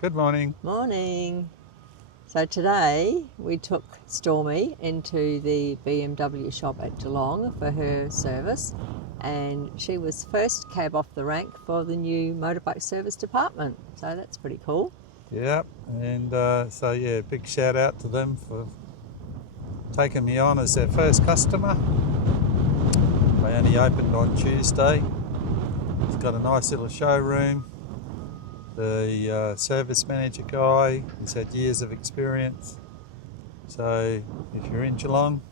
Good morning. Morning. So today we took Stormy into the BMW shop at Geelong for her service, and she was first cab off the rank for the new motorbike service department. So that's pretty cool. Yep, and big shout out to them for taking me on as their first customer. They only opened on Tuesday. It's got a nice little showroom. The service manager guy, he's had years of experience. So if you're in Geelong,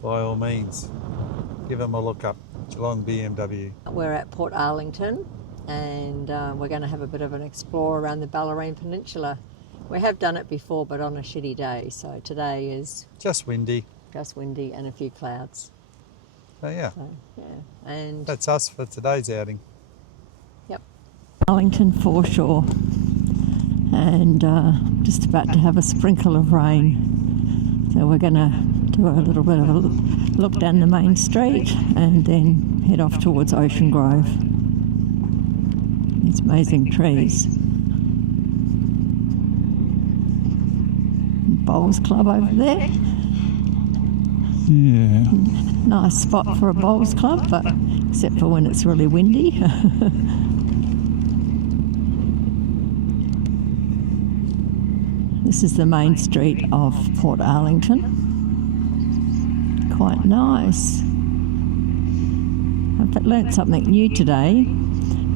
by all means, give them a look up, Geelong BMW. We're at Port Arlington, and we're going to have a bit of an explore around the Bellarine Peninsula. We have done it before, but on a shitty day. So today is just windy and a few clouds. Yeah, and that's us for today's outing. Yep. Arlington foreshore, and just about to have a sprinkle of rain. So we're going to do a little bit of a look down the main street and then head off towards Ocean Grove. These amazing trees. Bowls Club over there. Yeah. Nice spot for a bowls club, but except for when it's really windy. This is the main street of Port Arlington. Quite nice. I've learnt something new today.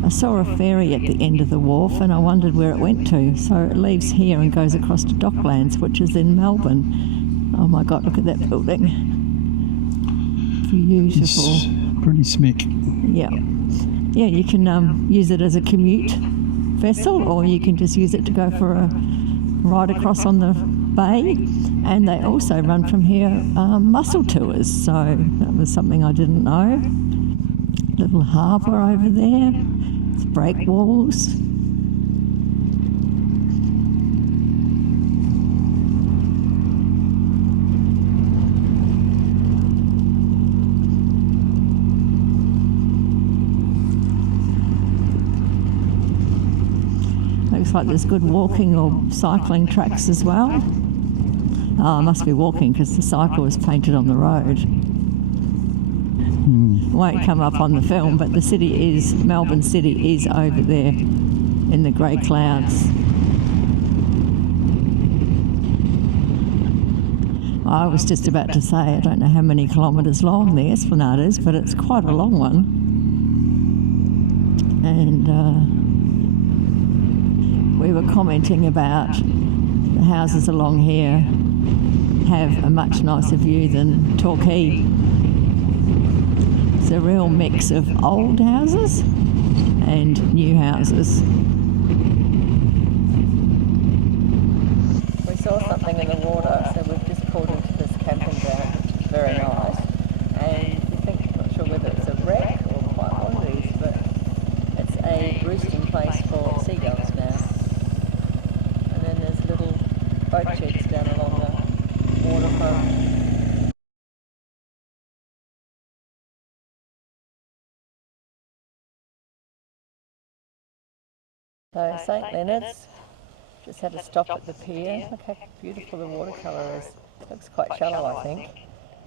I saw a ferry at the end of the wharf and I wondered where it went to. So it leaves here and goes across to Docklands, which is in Melbourne. Oh my God, look at that building. Beautiful. It's pretty smick. Yeah. Yeah, you can use it as a commute vessel, or you can just use it to go for a ride across on the bay. And they also run from here mussel tours, so that was something I didn't know. Little harbour over there. It's break walls. Looks like there's good walking or cycling tracks as well. Oh, I must be walking because the cycle was painted on the road. Won't come up on the film, but Melbourne City is over there in the grey clouds. I was just about to say, I don't know how many kilometres long the Esplanade is, but it's quite a long one. And we were commenting about the houses along here have a much nicer view than Torquay. It's a real mix of old houses and new houses. We saw something in the water, so we've just pulled into this camping ground, which is very nice. And we think, not sure whether it's a wreck or quite one of these, but it's a roosting place for seagulls now. And then there's little boat sheds down along the waterfront. So St Leonard's, just had a stop at the pier. Look how beautiful the watercolour is. Looks quite shallow, I think.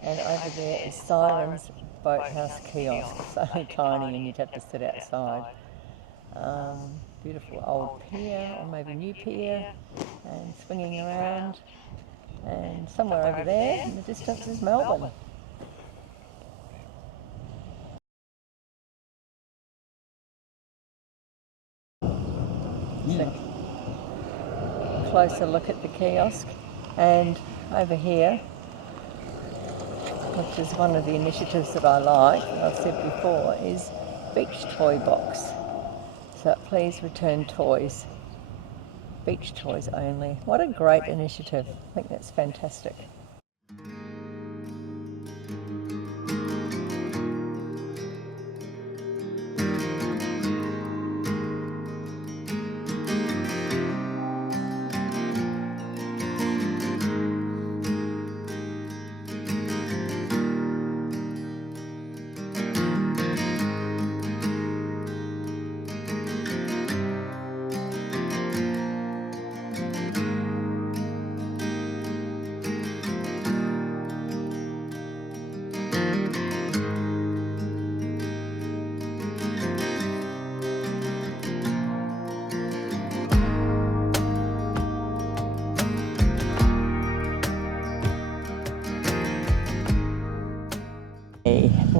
And over there is Siren's Boathouse Kiosk. It's only tiny and you'd have to sit outside. Beautiful old pier, or maybe new pier, and swinging around. And somewhere over there in the distance is Melbourne. Yeah. Closer look at the kiosk, and over here, which is one of the initiatives that I like, I've said before, is Beach Toy Box. So please return toys. Beach toys only. What a great initiative. I think that's fantastic.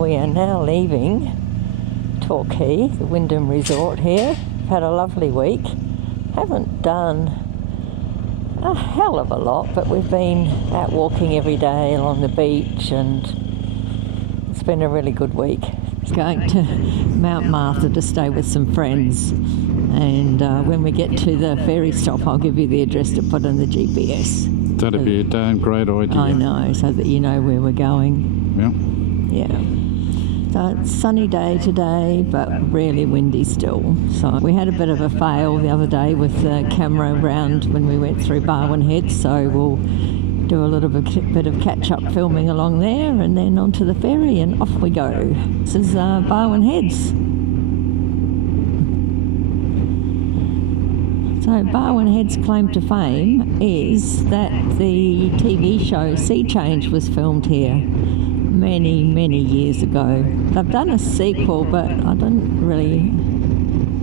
we are now leaving Torquay, the Wyndham Resort here. We've had a lovely week. Haven't done a hell of a lot, but we've been out walking every day along the beach, and it's been a really good week. Going to Mount Martha to stay with some friends, and when we get to the ferry stop, I'll give you the address to put in the GPS. That'd be a damn great idea. I know, so that you know where we're going. Yeah. Yeah. So it's a sunny day today, but really windy still. So we had a bit of a fail the other day with the camera around when we went through Barwon Heads, so we'll do a little bit of catch-up filming along there, and then onto the ferry, and off we go. This is Barwon Heads. So Barwon Heads' claim to fame is that the TV show Sea Change was filmed here many years ago. They've done a sequel, but I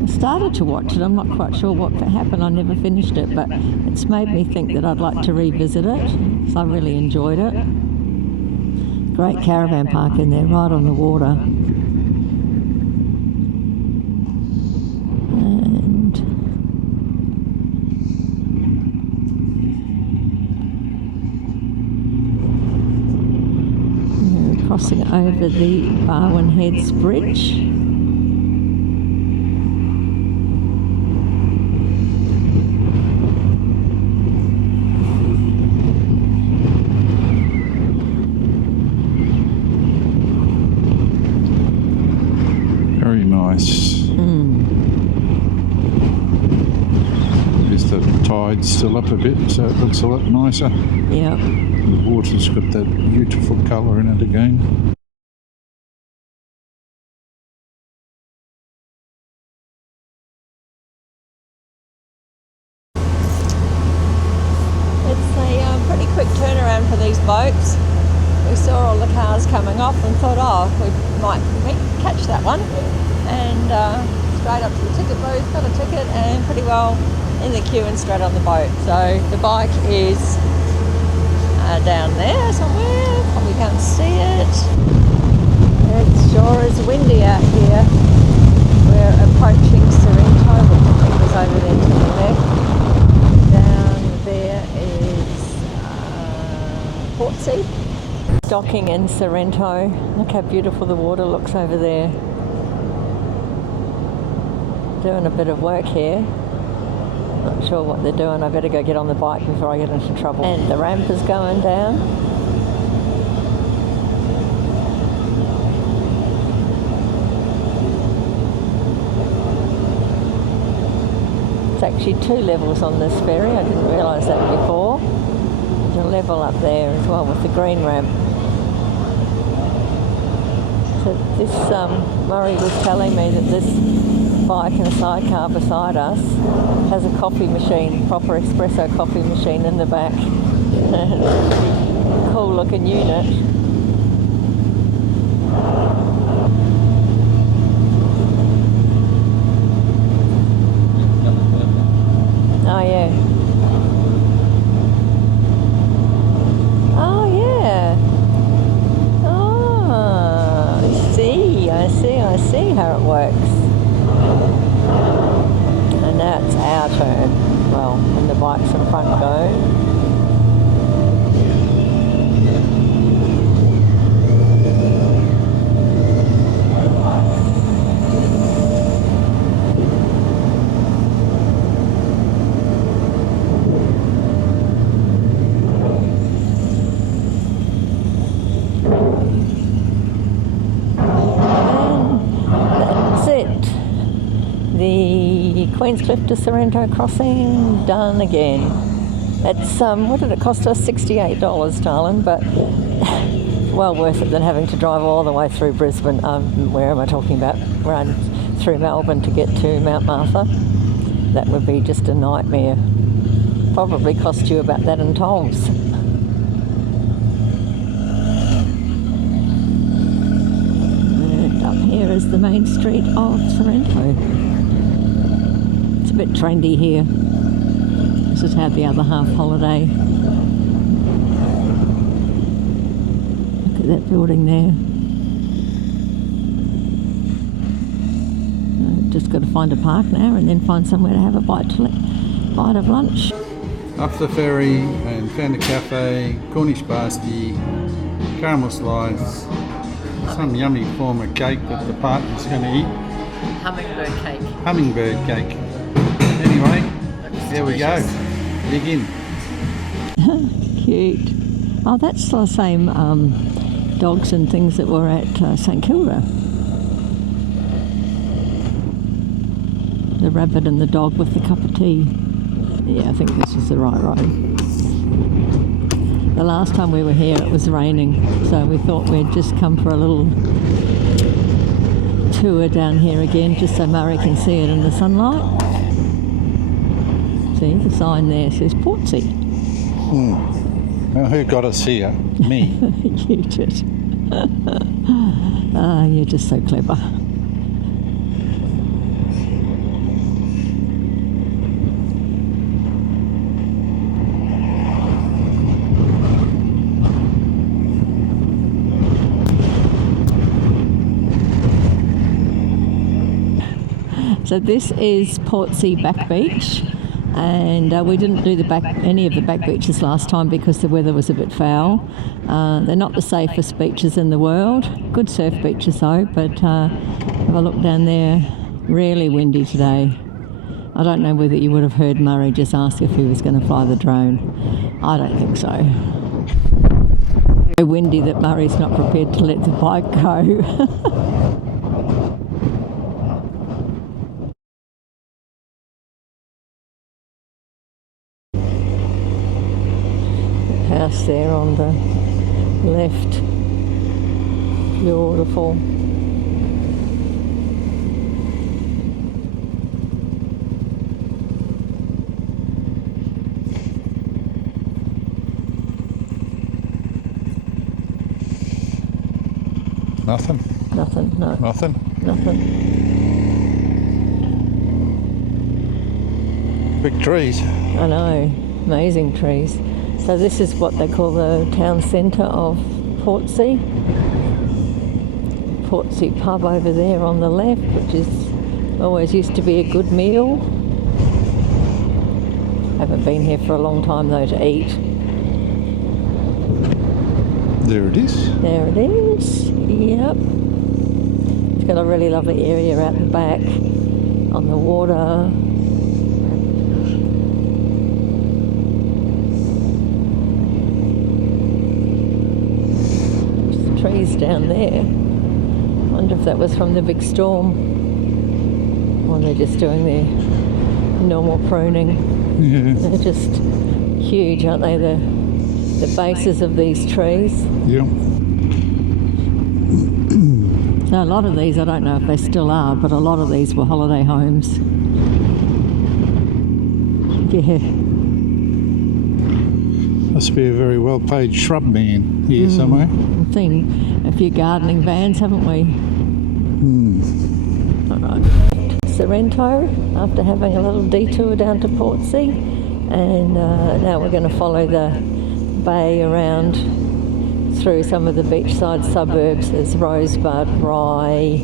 started to watch it. I'm not quite sure what happened. I never finished it, but it's made me think that I'd like to revisit it. So I really enjoyed it. Great caravan park in there, right on the water. And we're crossing over the Barwon Heads Bridge. Very nice. Is the tide still up a bit, so it looks a lot nicer? Yeah. The water's got that beautiful colour in it again. It's a pretty quick turnaround for these boats. We saw all the cars coming off and thought, oh, we might catch that one. And straight up to the ticket booth, got a ticket, and pretty well in the queue and straight on the boat. So the bike is down there somewhere, probably can't see it. It sure is windy out here. We're approaching Sorrento, which I think is over there to the left. Down there is Portsea. Docking in Sorrento. Look how beautiful the water looks over there. Doing a bit of work here. Not sure what they're doing. I better go get on the bike before I get into trouble. And the ramp is going down. It's actually 2 levels on this ferry. I didn't realise that before. There's a level up there as well with the green ramp. So this, Murray was telling me that this bike and sidecar beside us has a coffee machine, proper espresso coffee machine in the back. Cool looking unit. Oh yeah. Oh yeah. Oh, I see how it works. And now it's our turn. Well, when the bikes in front go. The Queenscliff to Sorrento crossing done again. It's what did it cost us? $68, darling, but well worth it than having to drive all the way through Brisbane. Where am I talking about? Run through Melbourne to get to Mount Martha. That would be just a nightmare. Probably cost you about that in tolls. And up here is the main street of Sorrento. It's a bit trendy here. This is how the other half holiday. Look at that building there. just got to find a park now and then find somewhere to have a bite of lunch. Off the ferry and found a cafe, Cornish pasty, caramel slice, some yummy form of cake that the partner's going to eat. Hummingbird cake. Hummingbird cake. Anyway, there we go. Dig in. Cute. Oh, that's the same dogs and things that were at St Kilda. The rabbit and the dog with the cup of tea. Yeah, I think this is the right road. The last time we were here it was raining, so we thought we'd just come for a little tour down here again, just so Murray can see it in the sunlight. See, the sign there says Portsea. Well, who got us here? Me. You did. Ah, you're just so clever. So this is Portsea Back Beach, and we didn't do any of the back beaches last time because the weather was a bit foul. They're not the safest beaches in the world. Good surf beaches though, but have a look down there. Really windy today. I don't know whether you would have heard Murray just ask if he was going to fly the drone. I don't think so. So windy that Murray's not prepared to let the bike go. House there on the left. Beautiful. Nothing? Nothing, no. Nothing? Nothing. Big trees. I know, amazing trees. So this is what they call the town centre of Portsea. Portsea pub over there on the left, which is always used to be a good meal. Haven't been here for a long time though to eat. There it is. There it is. Yep. It's got a really lovely area out the back on the water. Trees down there. Wonder if that was from the big storm, or they're just doing their normal pruning. Yeah. They're just huge, aren't they? The bases of these trees. Yeah. So a lot of these, I don't know if they still are, but a lot of these were holiday homes. Yeah. Must be a very well-paid shrub man here somewhere. We've seen a few gardening vans, haven't we? All right. Sorrento, after having a little detour down to Portsea, and now we're going to follow the bay around through some of the beachside suburbs. There's Rosebud, Rye,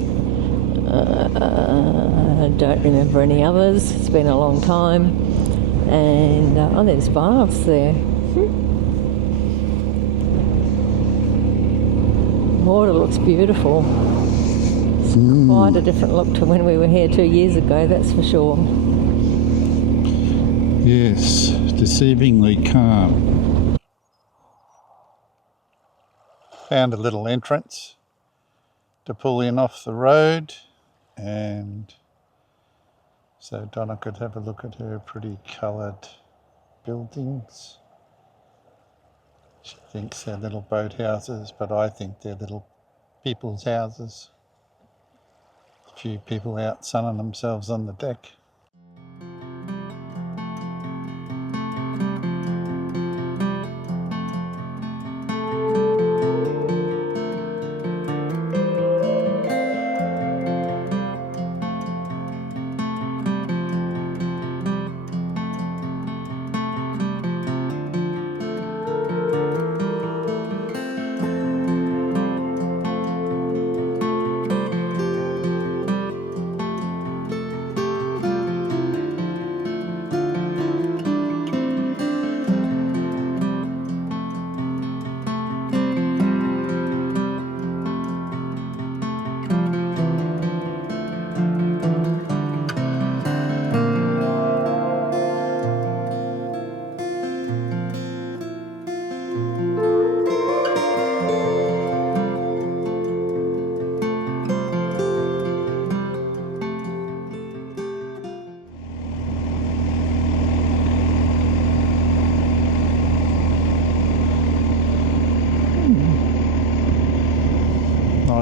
I don't remember any others, it's been a long time, and oh, there's baths there. Water looks beautiful. It's quite a different look to when we were here 2 years ago, that's for sure. Yes, deceivingly calm. Found a little entrance to pull in off the road, and so Donna could have a look at her pretty coloured buildings. She thinks they're little boathouses, but I think they're little people's houses. A few people out sunning themselves on the deck.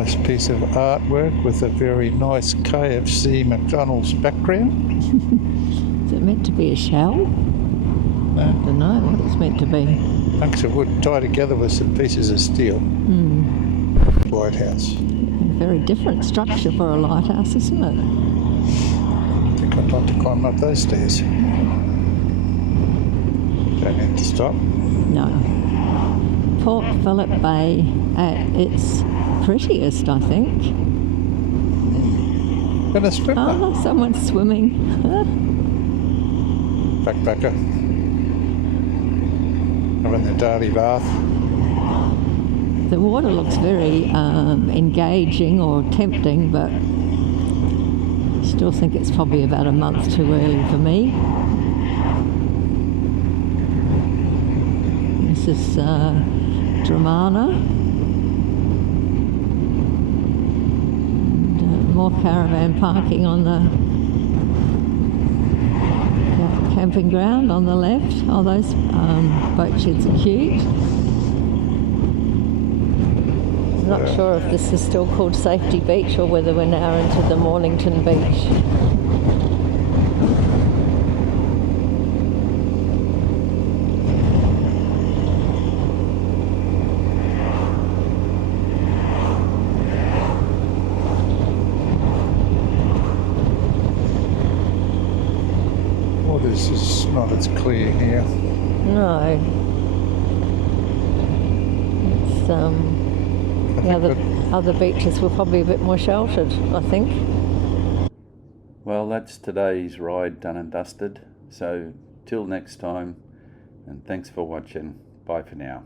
Nice piece of artwork with a very nice KFC McDonald's background. Is it meant to be a shell? No. I don't know what it's meant to be. Hunks of wood tied together with some pieces of steel. Lighthouse. A very different structure for a lighthouse, isn't it? I think I'd like to climb up those stairs. Don't need to stop. No. Port Phillip Bay at its prettiest, I think. And a swimmer. Oh, someone's swimming. Backpacker. Having their daily bath. The water looks very engaging or tempting, but I still think it's probably about a month too early for me. This is Dramana. And, more caravan parking on the camping ground on the left. Oh, those boat sheds are cute. I'm not sure if this is still called Safety Beach or whether we're now into the Mornington Beach. Water's is not as clear here. No. It's the other beaches were probably a bit more sheltered, I think. Well, that's today's ride done and dusted. So till next time, and thanks for watching. Bye for now.